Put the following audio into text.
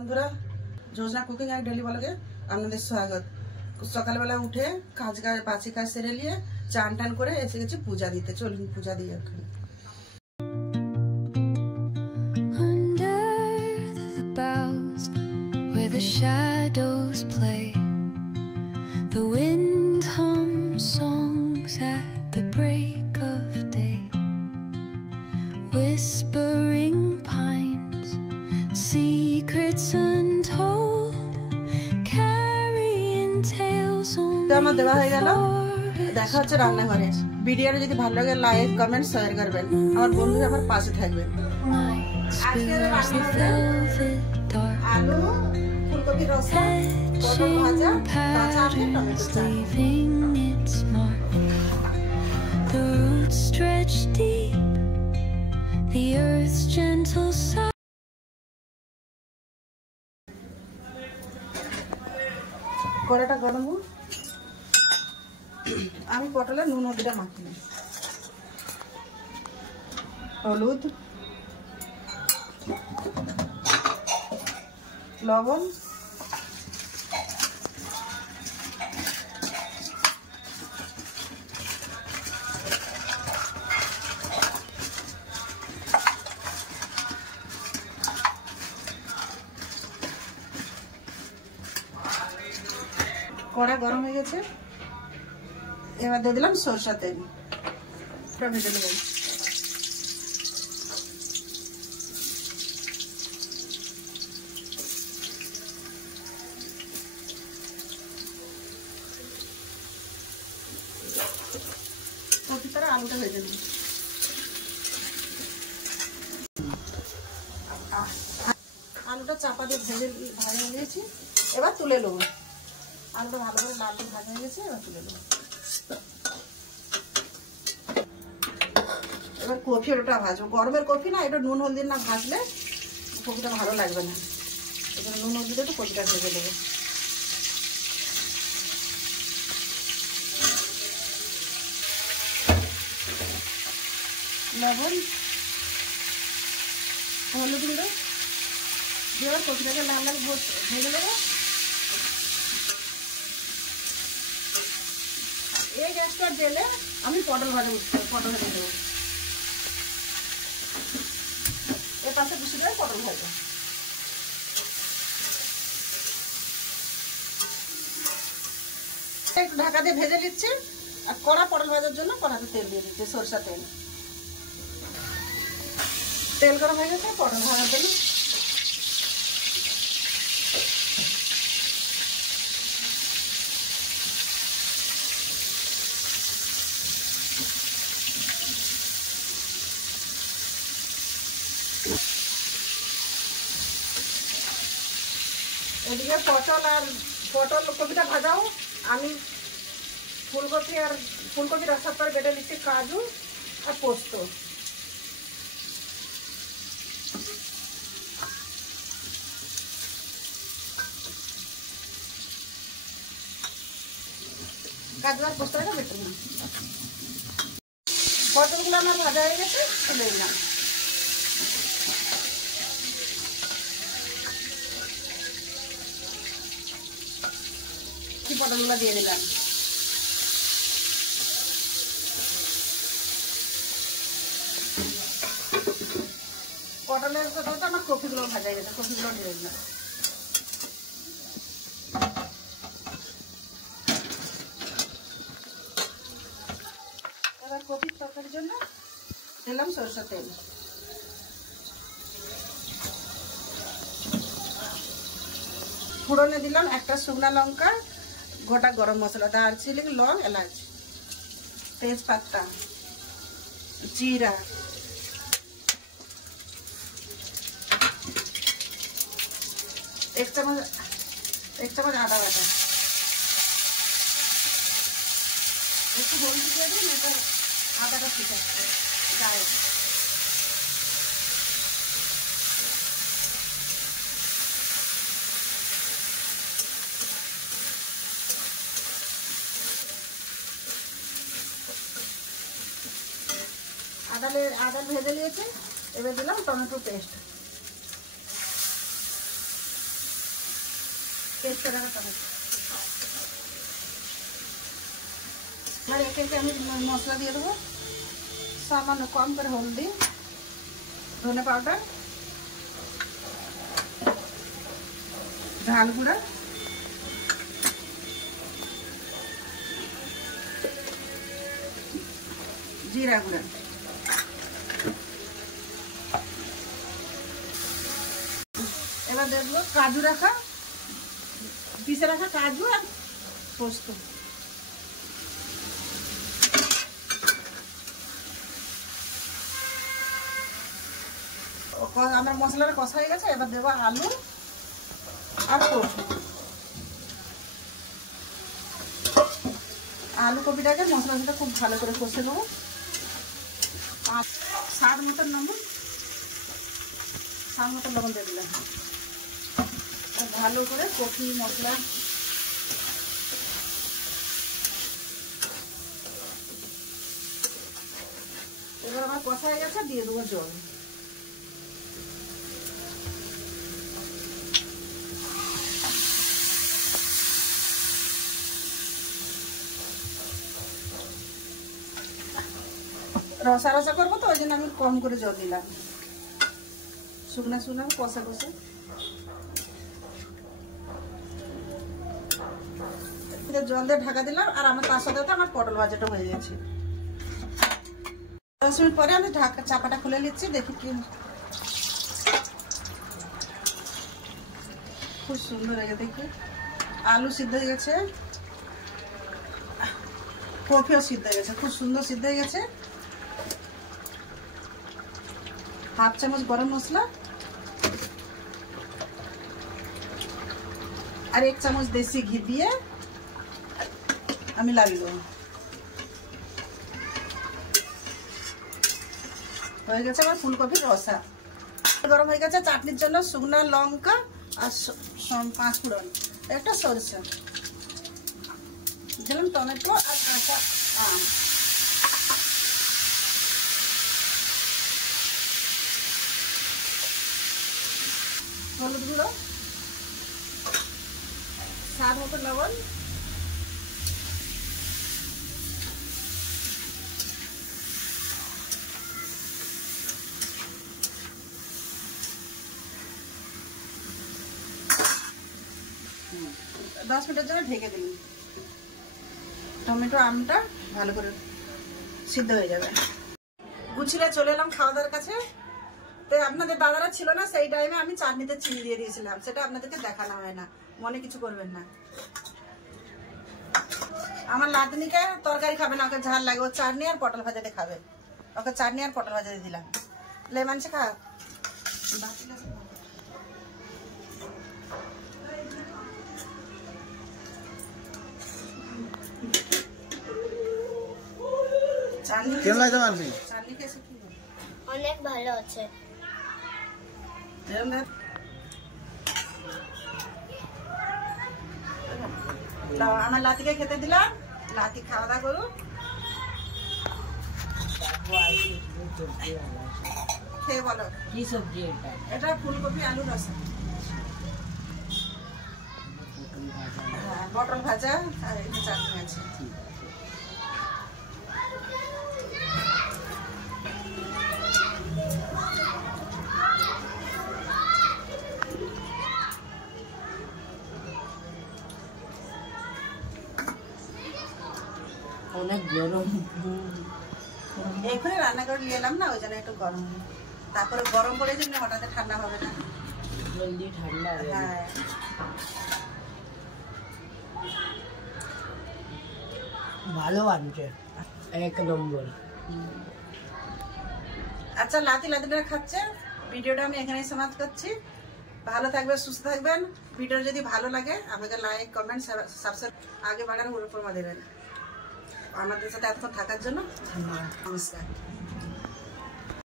বন্ধুরা, যোজনা কুকিং আর ডেলি ব্লগে আপনাদের স্বাগত। সকালবেলা উঠে বাসি কাজ সেরে নিয়ে চান টান করে এসে গেছি পূজা দিতে। চলুন পূজা দিই এখন। The shadows play, the wind hums songs at the break of day, whispering pines, secrets untold, carrying tales on আমার দেওয়া হয়ে গেল। দেখা হচ্ছে রান্নাঘরে। ভিডিওটা যদি ভালো লাগে লাইক কমেন্ট শেয়ার করবেন, আমার বন্ধুরা আমার পাশে থাকবেন। আজকে আলু, ফুলকপি রসা, পটল ভাজা, কাঁচা আম, টমেটো চাটনি। The roots stretch deep, the earth's gentle sigh. কড়াটা গরম হোক, আমি পটলে নুন হলদিটা মাখি নিই। হলুদ, লবণ, কড়া গরম হয়ে গেছে, এবার দিয়ে দিলাম সরষা তেল। ভেজে নেব। প্রতিটারে আলুটা ভেজে নেব। আলুটা চাপা দিয়ে ভাজা নিয়েছি, এবার তুলে নেব। আলুটা ভালো করে লাল ভাজা হয়ে গেছে, এবার তুলে নেব। এবার কফি ওটা ভাজবো। গরমের কফি না, এটা নুন হলদি না ভাজলে কফিটা ভালো লাগবে না। এবার নুন হলদি দিয়ে কফিটা ভেজে দেবো। লবণ, হলুদ গুঁড়ো দিয়ে এবার কফিটাকে লাল লাল ভেজে দেবো। এই গ্যাসটা জেলে আমি পটল ভেজে দেবো। এর পাশে বেশি করে পটল ভাজবো। একটু ঢাকা দিয়ে ভেজে দিচ্ছি। আর কড়া পটল ভাজার জন্য কড়াতে তেল দিয়ে দিচ্ছি, সরষা তেল। তেল গরম হয়ে গেছে, পটল ভাজার জন্য এদিকে পটল কপিটা ভাজাও। আমি ফুলকপি রসা করে বেটে নিচ্ছি কাজু আর পোস্ত। কাজু আর পোস্তটা বেটে নিলাম। পটলগুলো আমার ভাজা হয়ে গেছে, তুলে নিলাম। পটলগুলো দিয়ে দিলাম। পটলের সাথে আমার কপিগুলো ভাজা হয়ে গেছে, কপিগুলো দিয়ে দিলাম। এবার কপির তরকারির জন্য দিলাম সরষের তেল। ফোড়নে দিলাম একটা শুকনা লঙ্কা, গোটা গরম মশলা, দারচিনি, লং, এলাচ, তেজপাতা, জিরা, এক চামচ আদা বাটা। একটু হলুদ দিয়ে দিন, এটা আদাটা ঠিক আছে গায়ে। আদা ভেজে নিয়েছে, এবার দিলাম টমেটো পেস্ট। পেস্ট করে রাখা টমেটো। আর একে একে আমি মশলা দিয়ে দেবো। সামান্য কম করে হলদি, ধনে পাউডার, ঝাল গুঁড়া, জিরা গুঁড়া। এবার দেখবো কাজু রাখা, পিসে রাখা কাজু আর পোস্ত। আমার মশলাটা কষা হয়ে গেছে, এবার দেবো আলু আর কপি। আলু কপিটাকে মশলার সাথে খুব ভালো করে কষে নেবো। আর স্বাদ মতন লবণ, স্বাদ মতন লবণ দিয়ে দিলাম। ভালো করে কপি মশলা এবার আমার কষা হয়ে গেছে, দিয়ে দেবো জল। রসা রসা করবো তো ওই জন্য আমি কম করে জল দিলাম। শুকনা শুকনা কষা কষে জল দিয়ে ঢাকা দিলাম। আর আমার তার সাথে আমার পটল ভাজাটা হয়ে গেছে। 10 মিনিট পরে আমি ঢাকা চাপাটা খুলে নিচ্ছি, দেখি কি খুব সুন্দর হয়ে গেছে। দেখি আলু সিদ্ধ হয়ে গেছে, কফিও সিদ্ধ হয়ে গেছে, খুব সুন্দর সিদ্ধ হয়ে গেছে। হাফ চামচ গরম মশলা আর 1 চামচ দেশি ঘি দিয়ে আমি লাগিয়ে দেবো। হয়ে গেছে আমার ফুলকপির রসা। গরম হয়ে গেছে। চাটনির জন্য শুকনো লঙ্কা আর 5 ফোড়ন, একটা সরষে দিলাম, টমেটো আর কাঁচা আম। হলুদ গুঁড়ো, স্বাদ মতো লবণ, দশ মিনিটের জন্য ঢেকে দিন। টমেটো আমটা ভালো করে সিদ্ধ হয়ে যাবে। গুছিয়ে চলে এলাম খাওয়া দাওয়ার কাছে। তো আপনাদের দাদারা ছিল না সেই টাইমে, আমি চাটনিতে চিনি দিয়ে দিয়েছিলাম, সেটা আপনাদেরকে দেখানো হয় না, মনে কিছু করবেন না। আমার নাতনিকে তরকারি খাবে না, ওকে ঝাল লাগে, ও চাটনি আর পটল ভাজাতে খাবে। ওকে চাটনি আর পটল ভাজাতে দিলাম। লেমন চা খা। কেমন লাগছে মানসি? অনেক ভালো আছে। আমার লাতিকে খেতে দিলাম, লাতি খাওয়া দাওয়া করুন। খেয়ে বলো কি সবজি এটা? এটা ফুলকপি আলু রসা, হ্যাঁ পটল ভাজা আর একটু চাটনি আছে। অনেক গরম, এখানে রান্না করে নিয়ে এলাম না, ওই জন্য একটু গরম। তারপরে গরম পড়ে জন্য হঠাৎ ঠান্ডা হবে না, জলদি ঠান্ডা। হ্যাঁ ভালো বানছে, 1 নম্বর। আচ্ছা লাতিরা খাচ্ছে। ভিডিওটা আমি এখানেই সমাপ্ত করছি। ভালো থাকবেন, সুস্থ থাকবেন। ভিডিও যদি ভালো লাগে আমাকে লাইক কমেন্ট সাবস্ক্রাইব আগে বাড়ানোর উপর দেবেন। আমাদের সাথে এতক্ষণ থাকার জন্য ধন্যবাদ। নমস্কার।